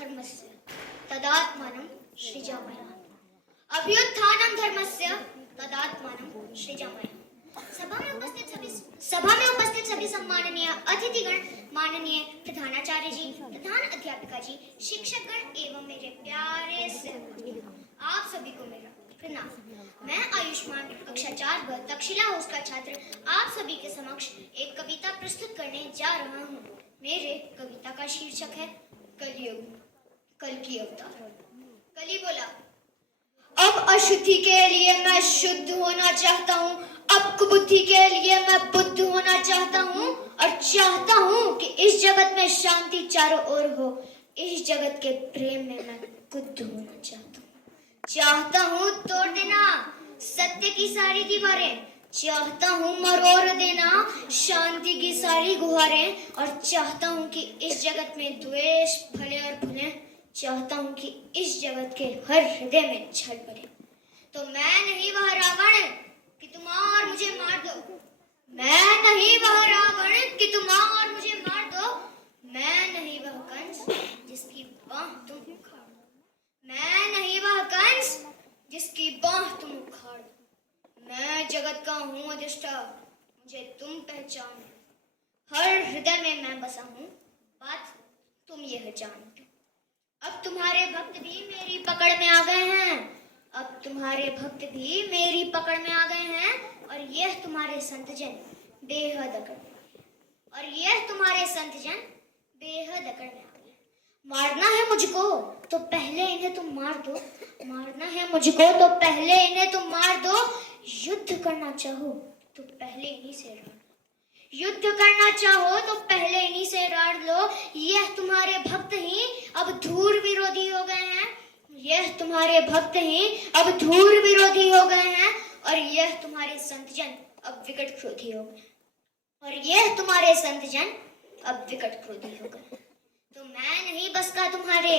धर्मस्य तदात्मानं सृजामः। अभ्युत्थानं धर्मस्य तदात्मानं सृजामः। सभा में उपस्थित सभी सम्माननीय अतिथिगण, माननीय प्रधानाचार्य जी, प्रधान अध्यापिका जी, शिक्षकगण एवं मेरे प्यारे सहपाठी, आप सभी को मेरा प्रणाम। मैं आयुष्मान कक्षा 4 व तक्षशिला हाउस का छात्र आप सभी के समक्ष एक कविता प्रस्तुत करने जा रहा हूँ। मेरे कविता का शीर्षक है कलयुग, कल की अवतार। कली बोला, अब अशुद्धि के लिए मैं शुद्ध होना चाहता हूँ, अब कुबुद्धि के लिए मैं बुद्ध होना चाहता हूँ, और चाहता हूँ कि इस जगत में शांति चारों ओर हो। इस जगत के प्रेम में मैं बुद्ध होना चाहता हूँ। चाहता हूँ तोड़ देना सत्य की सारी दीवारें, चाहता हूँ मरोड़ देना शांति की सारी गुहारें, और चाहता हूँ कि इस जगत में द्वेष फले और फूले, चाहता हूँ कि इस जगत के हर हृदय में छल पड़े। तो मैं नहीं वह रावण कि तुम और मुझे मार दो, मैं नहीं वह रावण कि तुम और मुझे मार दो, मैं नहीं वह कंस जिसकी बाह तुम उखाड़ दो, मैं नहीं वह कंस जिसकी बाह तुम उखाड़ दो। मैं जगत का हूँ अधिष्ठा, मुझे तुम पहचान, हर हृदय में मैं बसा हूँ, बात तुम यह जानते। अब तुम्हारे भक्त भी मेरी पकड़ में आ गए हैं, अब तुम्हारे भक्त भी मेरी पकड़ में आ गए हैं, और यह तुम्हारे संतजन बेहद अकड़ में, और यह तुम्हारे संतजन बेहद अकड़ में आ गए। मारना है मुझको तो पहले इन्हें तुम मार दो, मारना है मुझको तो पहले इन्हें तुम मार दो, युद्ध करना चाहो तो पहले इन्हीं से लड़, युद्ध करना चाहो तो पहले इन्हीं से लड़ लो। यह तुम्हारे भक्त ही अब धूर विरोधी हो गए हैं, यह तुम्हारे भक्त ही अब धूर विरोधी हो गए हैं, और यह तुम्हारे संतजन अब विकट क्रोधी हो गए, और यह तुम्हारे संतजन अब विकट क्रोधी हो गए। तो मैं नहीं बस का तुम्हारे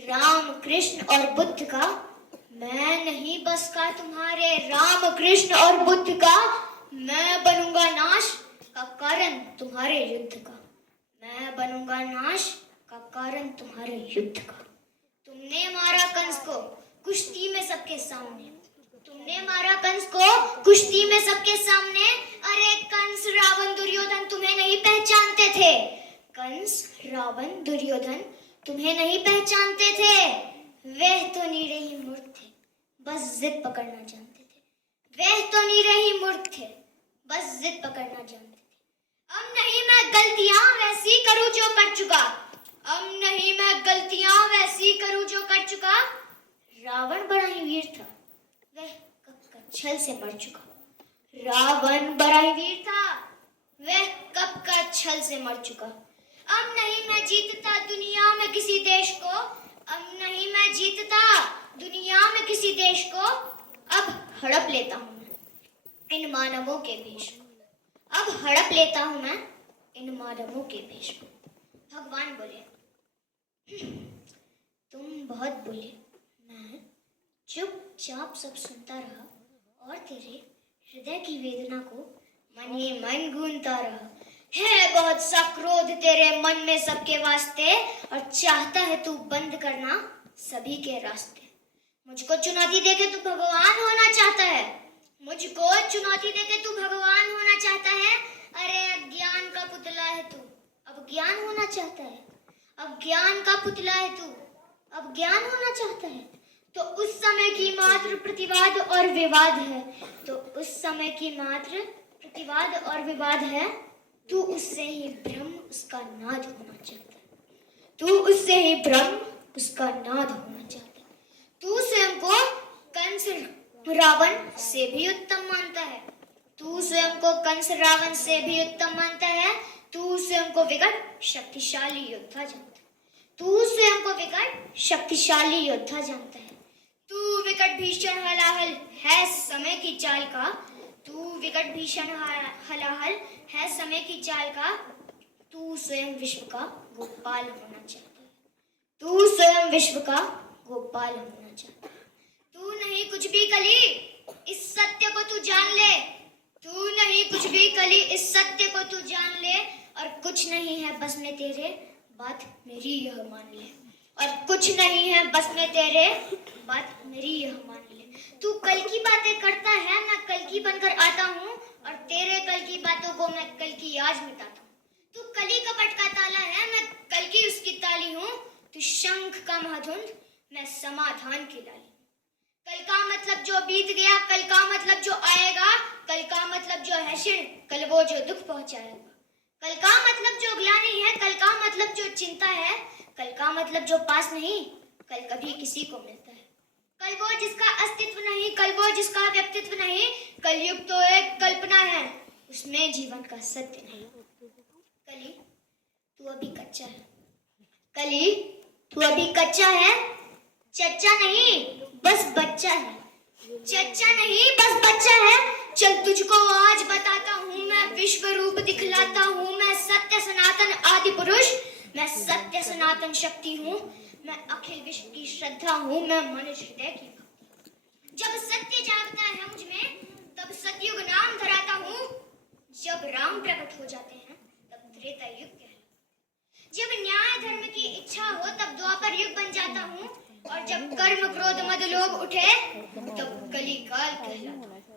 राम कृष्ण और बुद्ध का, मैं नहीं बस का तुम्हारे राम कृष्ण और बुद्ध का, मैं बनूंगा नाश का कारण तुम्हारे युद्ध का, मैं बनूंगा नाश का कारण तुम्हारे युद्ध का। तुमने मारा कंस को कुश्ती में सबके सामने, तुमने मारा कंस को कुश्ती में सबके सामने, अरे कंस रावण दुर्योधन तुम्हें नहीं पहचानते थे, कंस रावण दुर्योधन तुम्हें नहीं पहचानते थे। वह तो नीरे ही मूर्ख थे, बस जिद पकड़ना जानते थे, वह तो नीरे ही मूर्ख थे, बस जिद पकड़ना जानते थे। अब नहीं मैं गलतियां वैसी करूं जो कर चुका, अब नहीं मैं गलतियां वैसी करूं जो कर चुका। रावण बड़ा ही वीर था, वह कब का छल से मर चुका, रावण बड़ा ही वीर था, वह कब का छल से मर चुका। अब नहीं मैं जीतता दुनिया में किसी देश को, अब नहीं मैं जीतता दुनिया में किसी देश को, अब हड़प लेता हूं मैं इन मानवों के भेष को, अब हड़प लेता हूं मैं इन मानवों के भेष को। भगवान बोले, तुम बहुत बोले, मैं चुपचाप सब सुनता रहा, और तेरे हृदय की वेदना को मन ही मन गूंजता रहा। है बहुत सा क्रोध तेरे मन में सबके वास्ते, और चाहता है तू बंद करना सभी के रास्ते। मुझको चुनौती देके तू भगवान होना चाहता है, मुझको चुनौती देके तू भगवान होना चाहता है। अरे अज्ञान का पुतला है तू, अब ज्ञान होना चाहता है, अब ज्ञान का पुतला है तू, अब ज्ञान होना चाहता है। तो उस समय की मात्र प्रतिवाद और विवाद है, तो उस समय की मात्र प्रतिवाद और विवाद है, तू उससे ही ब्रह्म उसका नाद होना चाहता है, तू उससे ही ब्रह्म उसका नाद होना चाहता है। तू स्वयं को कंस रावण से भी उत्तम मानता है, तू स्वयं को कंस रावण से भी उत्तम मानता है, तू स्वयं को विकट शक्तिशाली योद्धा जानता है, तू स्वयं को विकट शक्तिशाली योद्धा जानता है। तू विकट भीषण हलाहल है समय की चाल का, तू विकट भीषण हलाहल है समय की चाल का, तू स्वयं विश्व का गोपाल होना चाहता है, तू स्वयं विश्व का गोपाल होना चाहता है। तू नहीं कुछ भी कली, इस सत्य को तू जान ले, तू नहीं कुछ भी कली, इस सत्य को तू जान ले, और कुछ नहीं है बस में तेरे, बात मेरी यह मान ले, और कुछ नहीं है बस में तेरे, बात मेरी यह मान ले। तू कल की बातें करता है, मैं कल की बनकर आता हूँ, और तेरे कल की बातों को मैं कल की आज मिटाता हूँ। तू कली कपट का ताला है, मैं कल की उसकी ताली हूँ। तू शंख का महधुंड, मैं समाधान की लाली। कल का मतलब जो बीत गया, कल का मतलब जो आएगा, कल का मतलब जो है क्षण, कल वो जो दुख पहुंचाएगा। कल का मतलब जो ग्लानि है, कल का मतलब जो चिंता है, कल का मतलब जो पास नहीं, कल कभी किसी को मिलता है। कल वो जिसका अस्तित्व नहीं, कल वो जिसका व्यक्तित्व नहीं, कलयुग तो एक कल्पना है, उसमें जीवन का सत्य नहीं। कली तू अभी कच्चा है, कली तू अभी कच्चा है, चच्चा नहीं बस बच्चा है, चच्चा नहीं बस बच्चा है। चल तुझको आज बताता हूँ, मैं विश्व रूप दिखलाता हूँ, मैं सत्य सनातन आदि पुरुष, मैं सत्य सनातन शक्ति हूँ, मैं अखिल विश्व की श्रद्धा हूँ, मैं मनुष्य हृदय की भक्ति। जब सत्य जागता है मुझ में, तब सतयुग नाम धराता हूँ। जब राम प्रकट हो जाते हैं, तब त्रेता युग कहलाता है। जब न्याय धर्म की इच्छा हो, तब द्वापर युग बन जाता हूँ, और जब कर्म क्रोध मद लोभ उठे, तब कली काल कहलाता हूँ।